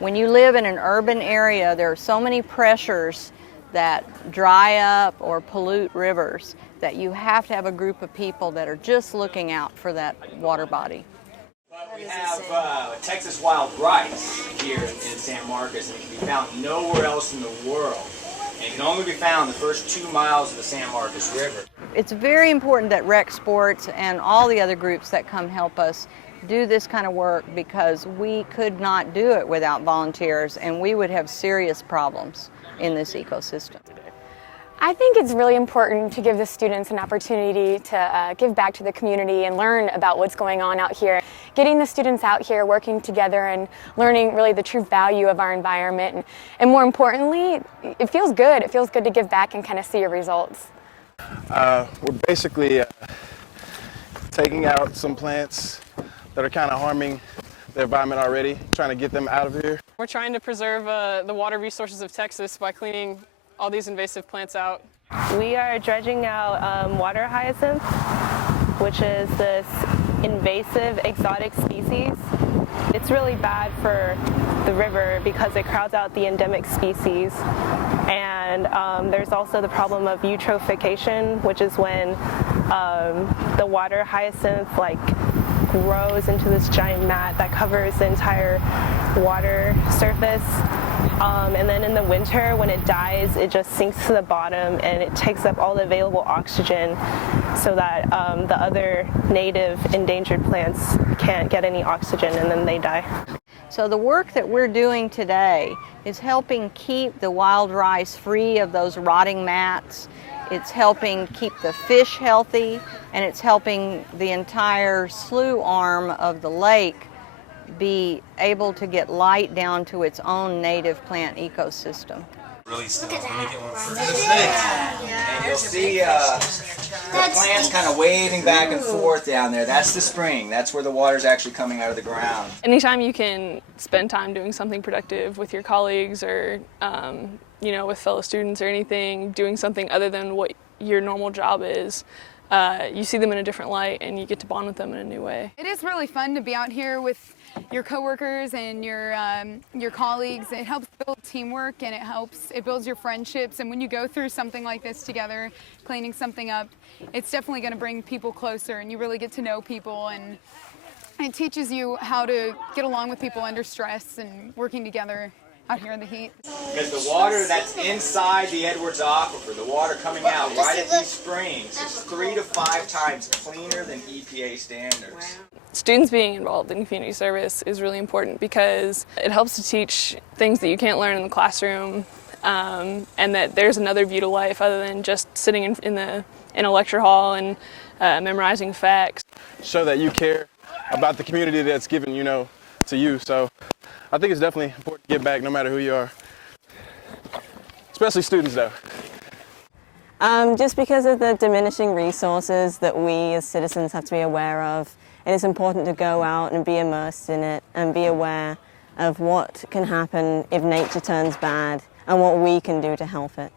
When you live in an urban area, there are so many pressures that dry up or pollute rivers that you have to have a group of people that are just looking out for that water body. We have Texas wild rice here in San Marcos, and it can be found nowhere else in the world. And it can only be found the first 2 miles of the San Marcos River. It's very important that RecSports and all the other groups that come help us do this kind of work, because we could not do it without volunteers, and we would have serious problems in this ecosystem. I think it's really important to give the students an opportunity to give back to the community and learn about what's going on out here. Getting the students out here working together and learning really the true value of our environment. And more importantly, it feels good. It feels good to give back and kind of see your results. We're basically taking out some plants that are kind of harming the environment already, trying to get them out of here. We're trying to preserve the water resources of Texas by cleaning all these invasive plants out. We are dredging out water hyacinth, which is this invasive exotic species. It's really bad for the river because it crowds out the endemic species. And there's also the problem of eutrophication, which is when the water hyacinth grows into this giant mat that covers the entire water surface. And then in the winter, when it dies, it just sinks to the bottom and it takes up all the available oxygen so that the other native endangered plants can't get any oxygen, and then they die. So the work that we're doing today is helping keep the wild rice free of those rotting mats. It's helping keep the fish healthy, and it's helping the entire slough arm of the lake be able to get light down to its own native plant ecosystem. Really still make it more and you'll see the plants kind of waving back and forth down there. That's the spring. That's where the water's actually coming out of the ground. Anytime you can spend time doing something productive with your colleagues or with fellow students or anything, doing something other than what your normal job is, you see them in a different light and you get to bond with them in a new way. It is really fun to be out here with your coworkers and your colleagues. It helps build teamwork, and it builds your friendships. And when you go through something like this together, cleaning something up, it's definitely going to bring people closer, and you really get to know people, and it teaches you how to get along with people under stress and working together out here in the heat. Because the water that's inside the Edwards Aquifer, the water coming out right at these springs, is 3 to 5 times cleaner than EPA standards. Students being involved in community service is really important because it helps to teach things that you can't learn in the classroom, and that there's another view to life other than just sitting in a lecture hall and memorizing facts. Show that you care about the community that's given, to you. So I think it's definitely important to give back no matter who you are, especially students though. Just because of the diminishing resources that we as citizens have to be aware of, it is important to go out and be immersed in it and be aware of what can happen if nature turns bad and what we can do to help it.